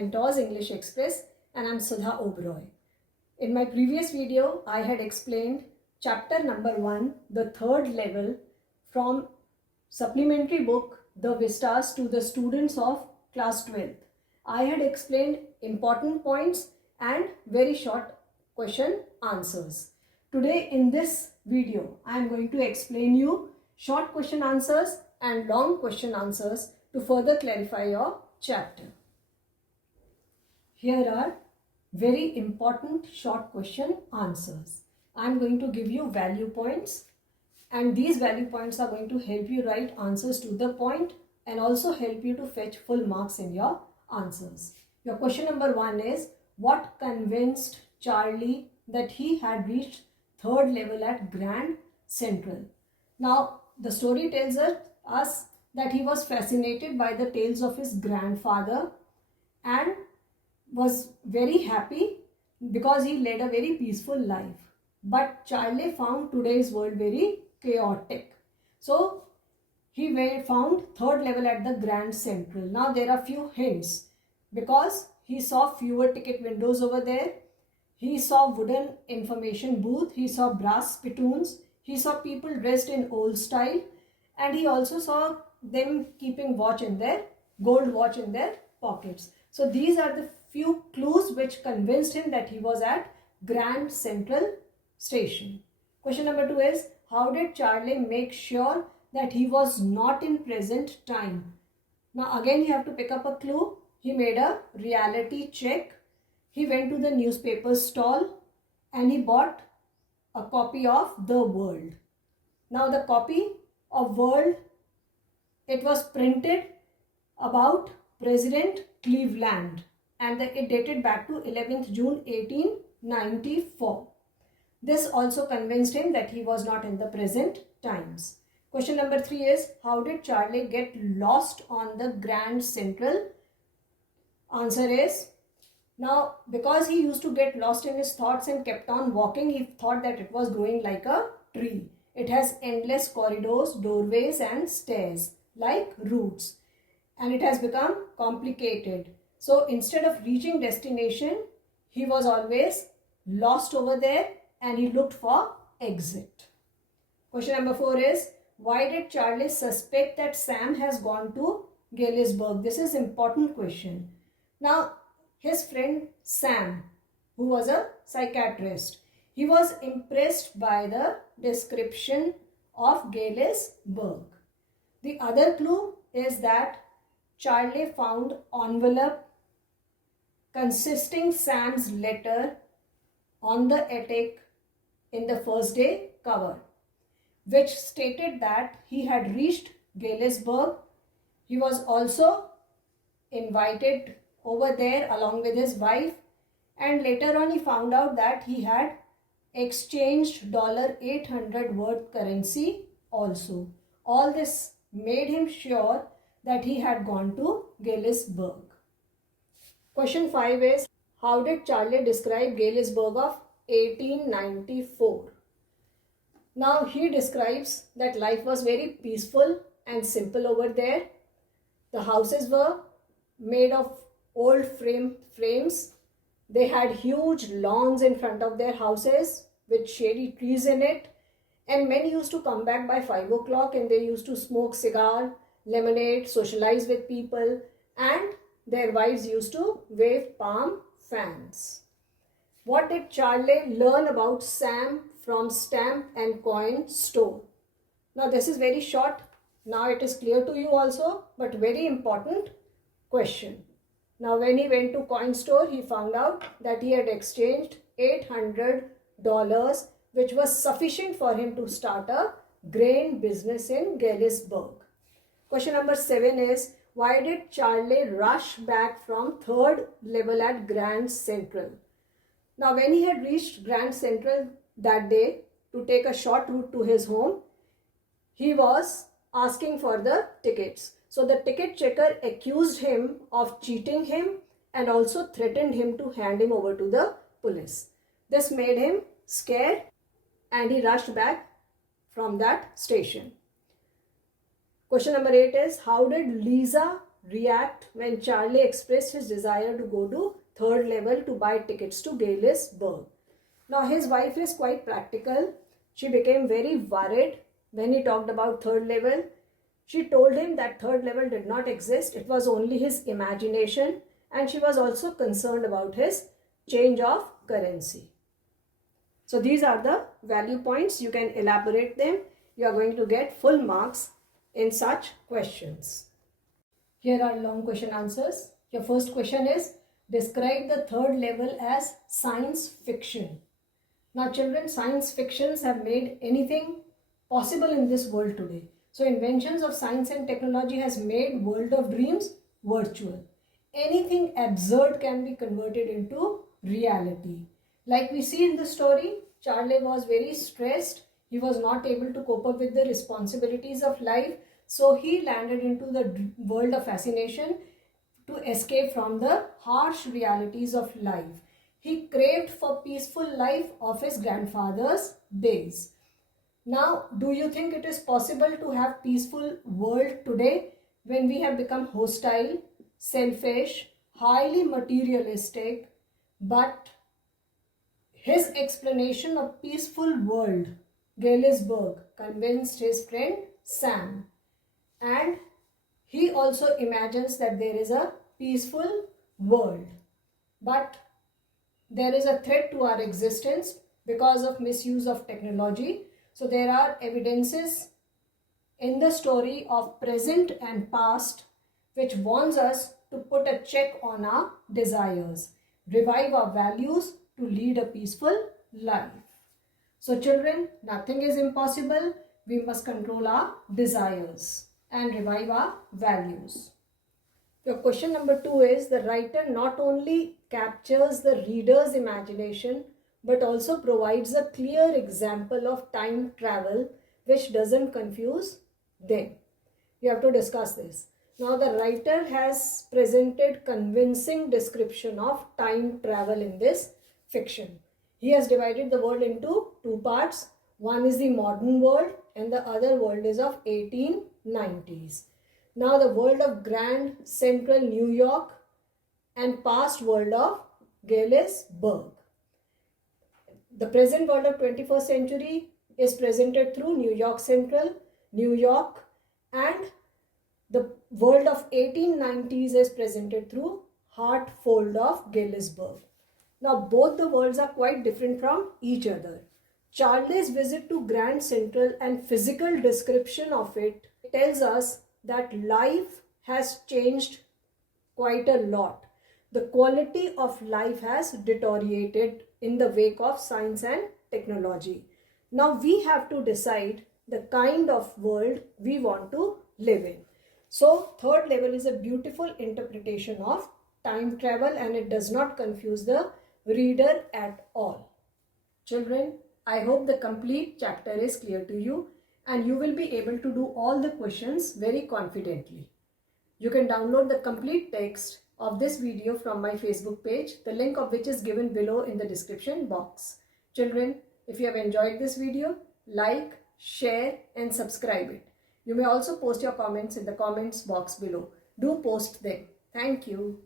Mentors English Express and I'm Sudha Oberoi. In my previous video, I had explained chapter number 1, the third level from supplementary book The Vistas to the students of class 12th. I had explained important points and very short question answers. Today in this video, I am going to explain you short question answers and long question answers to further clarify your chapter. Here are very important short question answers. I am going to give you value points, and these value points are going to help you write answers to the point and also help you to fetch full marks in your answers. Your question number 1 is, what convinced Charlie that he had reached third level at Grand Central? Now, the story tells us that he was fascinated by the tales of his grandfather and was very happy because he led a very peaceful life. But Charlie found today's world very chaotic. So he found third level at the Grand Central. Now there are few hints because he saw fewer ticket windows over there. He saw wooden information booth. He saw brass spittoons. He saw people dressed in old style. And he also saw them keeping watch in their gold watch in their pockets. So these are the few clues which convinced him that he was at Grand Central Station. Question number 2 is, how did Charlie make sure that he was not in present time? Now again you have to pick up a clue. He made a reality check. He went to the newspaper stall and he bought a copy of The World. Now the copy of World, it was printed about President Cleveland and it dated back to 11th June 1894. This also convinced him that he was not in the present times. Question number 3 is, how did Charlie get lost on the Grand Central? Answer is, now because he used to get lost in his thoughts and kept on walking, he thought that it was growing like a tree. It has endless corridors, doorways and stairs like roots, and it has become complicated. So instead of reaching destination, he was always lost over there and he looked for exit. Question number 4 is, why did Charlie suspect that Sam has gone to Galesburg? This is important question. Now his friend Sam, who was a psychiatrist, he was impressed by the description of Galesburg. The other clue is that Charlie found envelope consisting Sam's letter on the attic in the first day cover, which stated that he had reached Galesburg. He was also invited over there along with his wife, and later on he found out that he had exchanged $800 worth currency also. All this made him sure that he had gone to Galesburg. Question 5 is, how did Charlie describe Galesburg of 1894? Now he describes that life was very peaceful and simple over there. The houses were made of old frames. They had huge lawns in front of their houses with shady trees in it. And men used to come back by 5 o'clock and they used to smoke cigar, lemonade, socialize with people, and their wives used to wave palm fans. What did Charlie learn about Sam from Stamp and Coin Store? Now this is very short. Now it is clear to you also, but very important question. Now when he went to coin store, he found out that he had exchanged $800, which was sufficient for him to start a grain business in Galesburg. Question number 7 is, why did Charlie rush back from third level at Grand Central? Now when he had reached Grand Central that day to take a short route to his home, he was asking for the tickets. So the ticket checker accused him of cheating him and also threatened him to hand him over to the police. This made him scared and he rushed back from that station. Question number 8 is, how did Lisa react when Charlie expressed his desire to go to third level to buy tickets to Galesburg? Now his wife is quite practical. She became very worried when he talked about third level. She told him that third level did not exist. It was only his imagination, and she was also concerned about his change of currency. So these are the value points. You can elaborate them. You are going to get full marks in such questions. Here are long question answers. Your first question is, describe the third level as science fiction. Now children, science fictions have made anything possible in this world today. So inventions of science and technology has made world of dreams virtual. Anything absurd can be converted into reality. Like we see in the story, Charlie was very stressed. He was not able to cope up with the responsibilities of life. So he landed into the world of fascination to escape from the harsh realities of life. He craved for peaceful life of his grandfather's days. Now, do you think it is possible to have peaceful world today when we have become hostile, selfish, highly materialistic? But his explanation of peaceful world, Galesburg, convinced his friend Sam. And he also imagines that there is a peaceful world. But there is a threat to our existence because of misuse of technology. So there are evidences in the story of present and past which warns us to put a check on our desires, revive our values to lead a peaceful life. So children, nothing is impossible. We must control our desires and revive our values. Your question number 2 is, the writer not only captures the reader's imagination but also provides a clear example of time travel which doesn't confuse them. You have to discuss this. Now the writer has presented convincing description of time travel in this fiction. He has divided the world into two parts. One is the modern world and the other world is of 1890s. Now the world of Grand Central New York and past world of Galesburg. The present world of 21st century is presented through New York Central, New York, and the world of 1890s is presented through Hartfold of Galesburg. Now both the worlds are quite different from each other. Charlie's visit to Grand Central and physical description of it tells us that life has changed quite a lot. The quality of life has deteriorated in the wake of science and technology. Now we have to decide the kind of world we want to live in. So third level is a beautiful interpretation of time travel and it does not confuse the reader at all. Children, I hope the complete chapter is clear to you and you will be able to do all the questions very confidently. You can download the complete text of this video from my Facebook page, the link of which is given below in the description box. Children, if you have enjoyed this video, like, share and subscribe it. You may also post your comments in the comments box below. Do post them. Thank you.